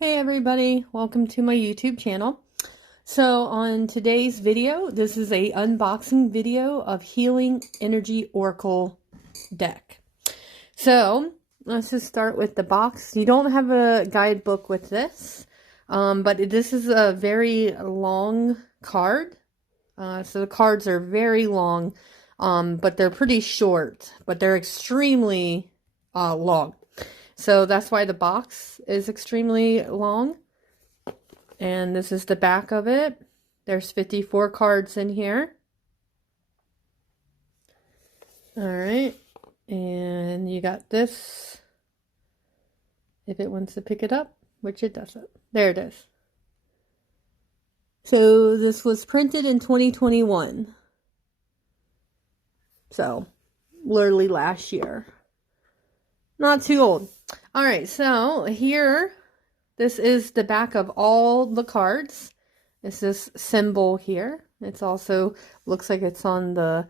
Hey everybody, welcome to my YouTube channel. So on today's video, this is a unboxing video of Healing Energy Oracle deck. So let's just start with the box. You don't have a guidebook with this, but this is a very long card. So the cards are very long, but they're pretty short, but they're extremely long. So that's why the box is extremely long. And this is the back of it. There's 54 cards in here. All right. And you got this. If it wants to pick it up, which it doesn't. There it is. So this was printed in 2021. So literally last year. Not too old. All right, so here, this is the back of all the cards. It's this symbol here. It's also looks like it's on the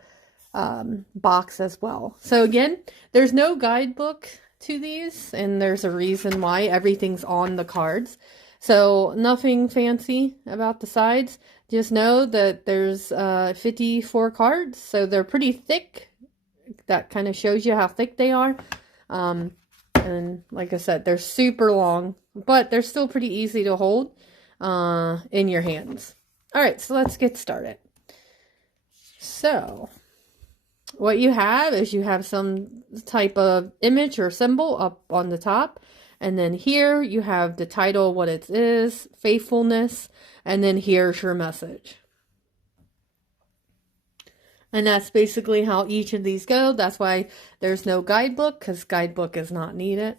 box as well. So again, there's no guidebook to these, and there's a reason why. Everything's on the cards. So nothing fancy about the sides. Just know that there's 54 cards, so they're pretty thick. That kind of shows you how thick they are. And like I said, they're super long, but they're still pretty easy to hold in your hands. All right, so let's get started. So what you have is you have some type of image or symbol up on the top. And then here you have the title, what it is, faithfulness, and then here's your message. And that's basically how each of these go. That's why there's no guidebook, because guidebook is not needed.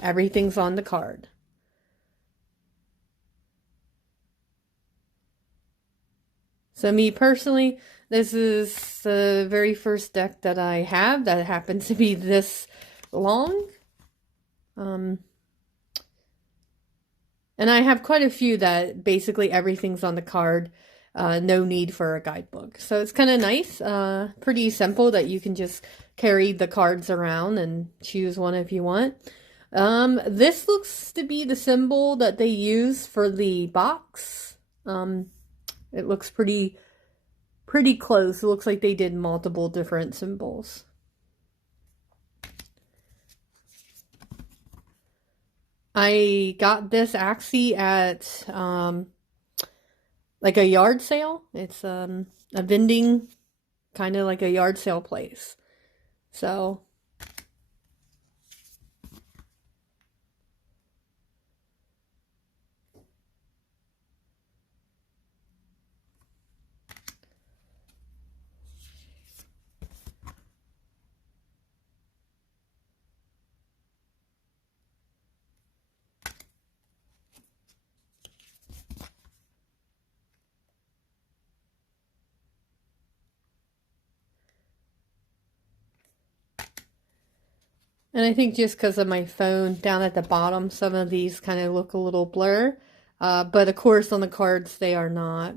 Everything's on the card. So me personally, this is the very first deck that I have that happens to be this long. And I have quite a few that basically everything's on the card. No need for a guidebook. So it's kind of nice, pretty simple that you can just carry the cards around and choose one if you want. This looks to be the symbol that they use for the box. It looks pretty close. It looks like they did multiple different symbols. I got this actually at like a yard sale. It's a vending, kind of like a yard sale place. So and I think just because of my phone down at the bottom, some of these kind of look a little blur. But of course on the cards, they are not.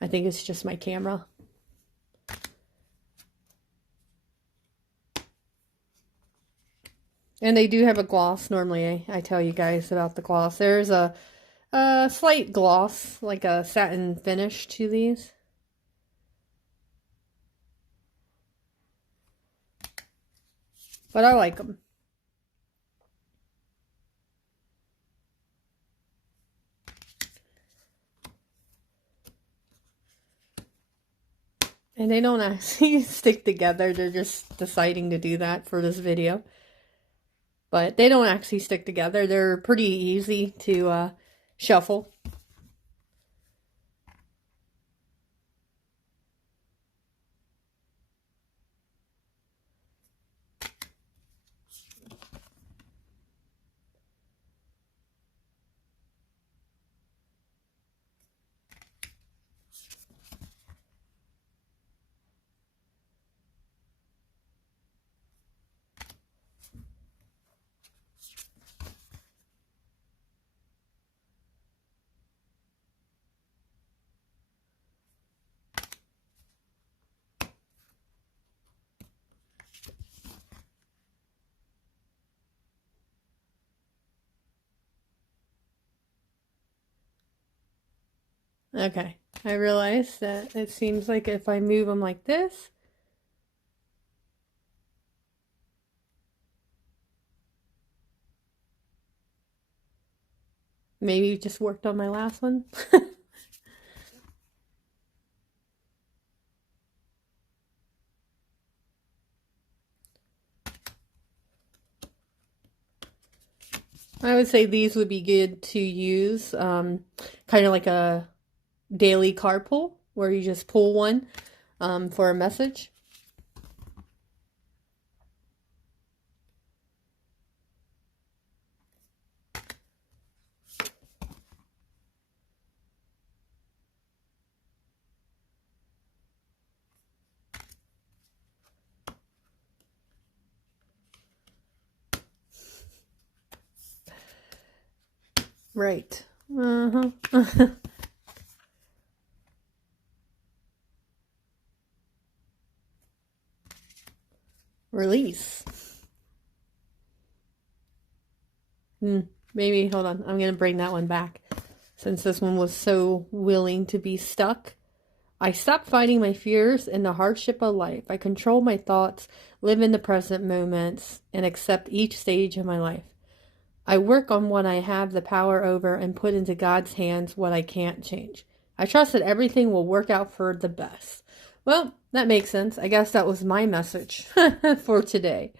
I think it's just my camera. And they do have a gloss. Normally I tell you guys about the gloss. There's a slight gloss, like a satin finish to these. But I like them. And they don't actually stick together. They're just deciding to do that for this video. But they don't actually stick together. They're pretty easy to shuffle. Okay. I realized that it seems like if I move them like this, maybe you just worked on my last one. I would say these would be good to use, kind of like a daily card pull, where you just pull one for a message. Right. Uh-huh. Release. Maybe, hold on. I'm going to bring that one back. Since this one was so willing to be stuck. I stop fighting my fears and the hardship of life. I control my thoughts, live in the present moments, and accept each stage of my life. I work on what I have the power over and put into God's hands what I can't change. I trust that everything will work out for the best. Well, that makes sense. I guess that was my message for today.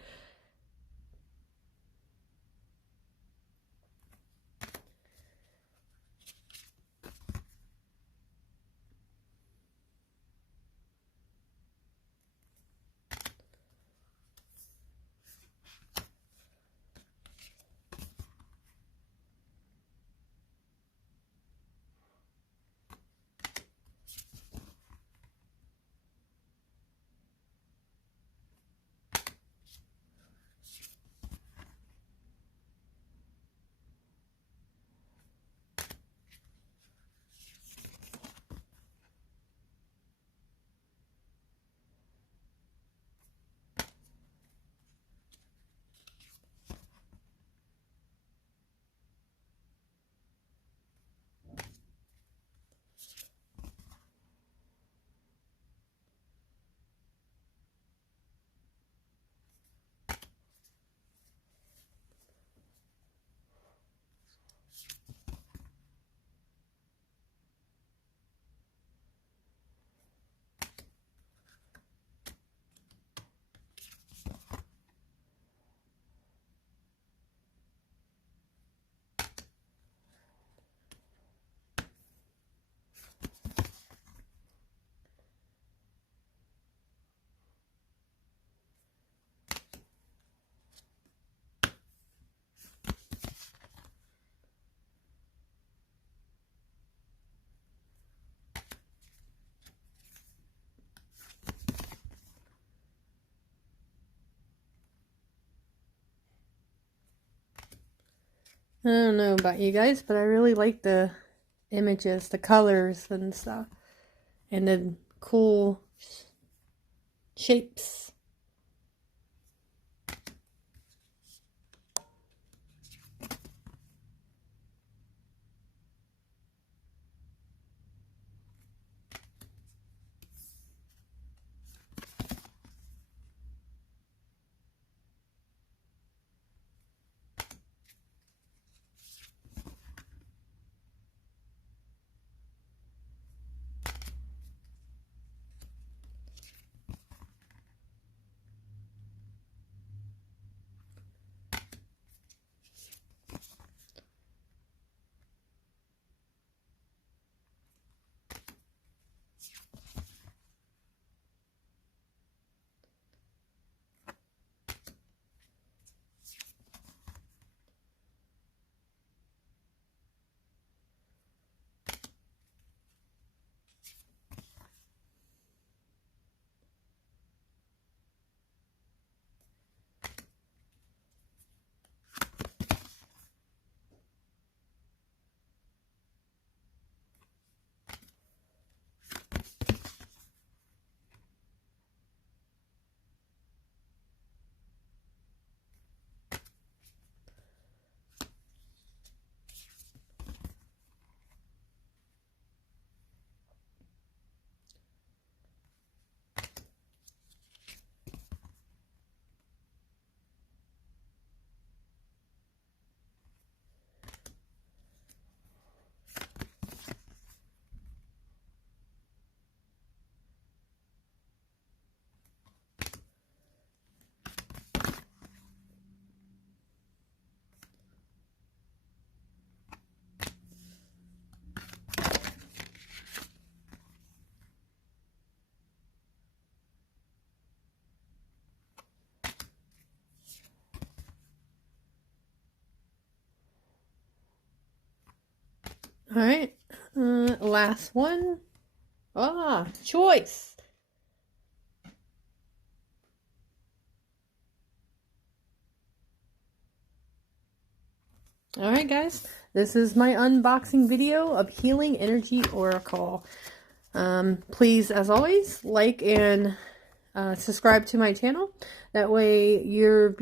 I don't know about you guys, but I really like the images, the colors and stuff, and the cool shapes. All right, last one. Choice. All right, guys, this is my unboxing video of Healing Energy Oracle. Please, as always, like and subscribe to my channel. That way you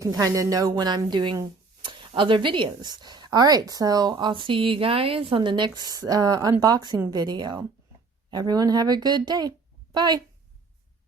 can kind of know when I'm doing other videos. All right, so I'll see you guys on the next unboxing video. Everyone have a good day. Bye.